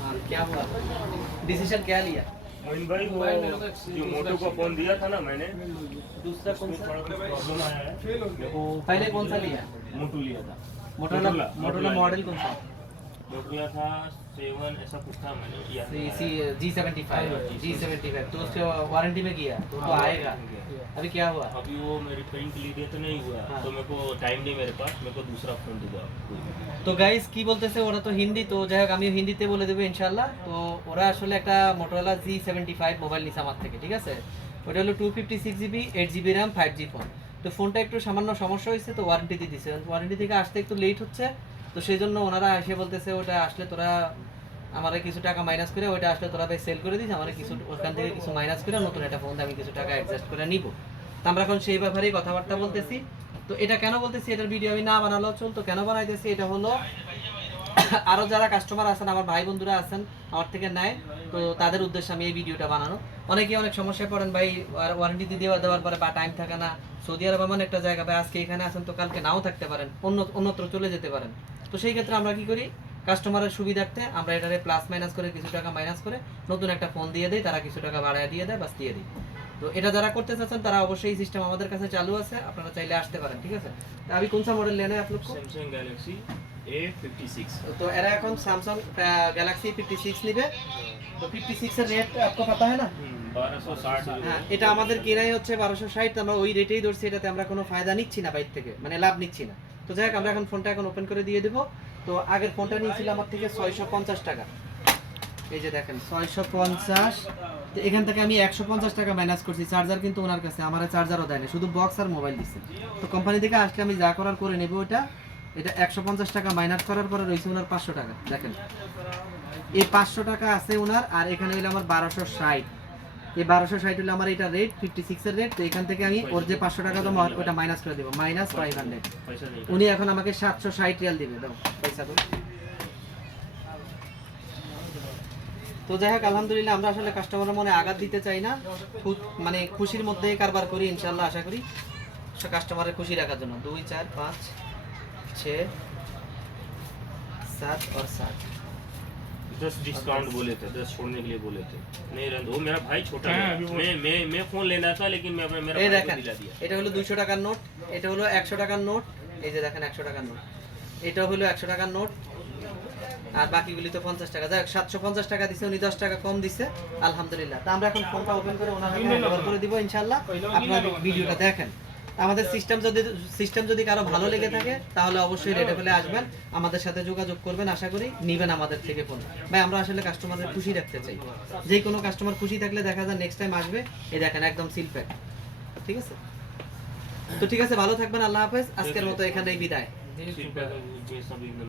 हाँ, क्या हुआ? डिसीजन क्या लिया? मोइन भाई वो जो मोटो का फोन दिया था ना मैंने, दूसरा कौन उसमें सा? थोड़ा कुछ प्रॉब्लम आया है। मेरे को पहले कौन सा लिया? मोटो लिया था। मोटोरोला मॉडल कौन सा? मोटो था 7 ऐसा कुछ था मैंने किया था। G75 तो उसके वारंटी में किया तो आएगा। अभी क्या हुआ? अभी वो मेरी प्रिंट ली थी तो नहीं हुआ, हाँ। तो मेरे को टाइम नहीं मेरे पास, मेरे को दूसरा फोन दूंगा। তো গাইস কি বলতেছে ওরা তো হিন্দি, তো যাই হোক আমি হিন্দিতে বলে দেবো ইনশাল্লাহ। তো ওরা আসলে একটা মোটরোলা G75 মোবাইল নিছে আমার থেকে, ঠিক আছে? ওটা হলো 256GB 8GB RAM 5G phone. তো ফোনটা একটু সামান্য সমস্যা হয়েছে, তো ওয়ারেন্টি দিয়ে দিছে। ওয়ারেন্টি থেকে আসতে একটু লেট হচ্ছে, তো সেই জন্য ওনারা এসে বলতেছে ওটা আসলে তোরা আমারে কিছু টাকা মাইনাস করে ওইটা আসলে তোরা ভাই সেল করে দিস, আমারে কিছু ওখান থেকে কিছু মাইনাস করে নতুন একটা ফোন আমি কিছু টাকা অ্যাডজাস্ট করে নিব। তো আমরা এখন সেই ব্যাপারেই কথাবার্তা বলতেছি। তো এটা কেন বলতেছি, এটার ভিডিও আমি না বানালেও চলতো, কেন বানাইতেছি এটা হলো আরও যারা কাস্টমার আছেন, আমার ভাই বন্ধুরা আছেন আমার থেকে নেয়, তো তাদের উদ্দেশ্যে আমি এই ভিডিওটা বানানো। অনেকেই অনেক সমস্যায় পড়েন ভাই, ওয়ারেন্টি দিয়ে দেওয়ার পরে বা টাইম থাকে না। সৌদি আরব এমন একটা জায়গা ভাই, আজকে এখানে আছেন তো কালকে নাও থাকতে পারেন, অন্যত্র চলে যেতে পারেন। তো সেই ক্ষেত্রে আমরা কি করি, কাস্টমারের সুবিধার্থে আমরা এটারে প্লাস মাইনাস করে কিছু টাকা মাইনাস করে নতুন একটা ফোন দিয়ে দেই, তারা কিছু টাকা বাড়ায় দিয়ে দেয়, বাস দিয়ে দিই। তো এটা যারা করতে চাচ্ছেন তারা অবশ্যই সিস্টেম আমাদের কাছে চালু আছে, আপনারা চাইলে আসতে পারেন, ঠিক আছে? अभी कौन सा मॉडल लेना है आप लोग को? Samsung Galaxy A56। तो एरा এখন স্যামসাং গ্যালাক্সি 56 নিবে। তো 56 এর রেট आपको पता है ना? 1260। হ্যাঁ, এটা আমাদের কিনাই হচ্ছে 1260, আমরা ওই রেটেই ধরছি, এটাতে আমরা কোনো ফায়দা নিচ্ছি না বাইর থেকে, মানে লাভ নিচ্ছি না। তো যাই হোক আমরা এখন ফোনটা এখন ওপেন করে দিয়ে দেব। তো আগের ফোনটা নিয়েছিল আমার থেকে 650 টাকা, এই যে দেখেন 650। তো এখান থেকে আমি 150 টাকা মাইনাস করছি। চার্জার কিন্তু ওনার কাছে, আমার চার্জারও দেয়নি, শুধু বক্স আর মোবাইল দিচ্ছে। তো কোম্পানি থেকে আসলে আমি যা করার করে নেব। এটা 150 টাকা মাইনাস করার পরে রয়েছে ওনার 500 টাকা। দেখেন এই 500 টাকা আছে ওনার, আর এখানে হলো আমার 1260। এই 1260 হলো আমার এটা রেট, 56 এর রেট। তো এখান থেকে আমি ওর যে 500 টাকা দাম ওটা মাইনাস করে দেবো, মাইনাস 500। पैसा नहीं। উনি এখন আমাকে 760 রিয়াল দিবে। দাও পয়সা দাও। তো যাই হোক আলহামদুলিল্লাহ, আমরা আসলে কাস্টমারের মনে আঘাত দিতে চাই না, মানে খুশির মধ্যে কারবার করি ইনশাল্লাহ। আশা করি কাস্টমারের খুশি রাখার জন্য। 2 4 5 6 7 और 7। 10 डिस्काउंट बोले थे, 10 छोड़ने के लिए बोले थे। नहीं रहने दो, मेरा भाई छोटा है। मैं फोन लेना था लेकिन मैं मेरा এই भाई দেখেন को दिला दिया। এটা হলো 200 টাকার নোট, এটা হলো 100 টাকার নোট। এই যে দেখেন 100 টাকার নোট, এটা হলো 100 টাকার নোট, আর বাকিগুলি তো 50 টাকা। যাই হোক 750 টাকা দিছে উনি, 10 টাকা কম দিছে আলহামদুলিল্লাহ। তো আমরা এখন ফোনটা ওপেন করে ওনার হাতে ব্যবহার করে দিব ইনশাআল্লাহ। আপনারা ভিডিওটা দেখেন। আমাদের সিস্টেম যদি কারো ভালো লেগে থাকে তাহলে অবশ্যই রেটে ফেলে আসবেন, আমাদের সাথে যোগাযোগ করবেন, আশা করি নিবেন আমাদের থেকে ফোন। ভাই আমরা আসলে কাস্টমারের খুশি রাখতে চাই, যে কোনো কাস্টমার খুশি থাকলে দেখা যায় নেক্সট টাইম আসবে। এই দেখেন একদম সিল প্যাক, ঠিক আছে? তো ঠিক আছে, ভালো থাকবেন, আল্লাহ হাফেজ। আজকের মতো এখানেই বিদায়। फीडबैक ये सब एकदम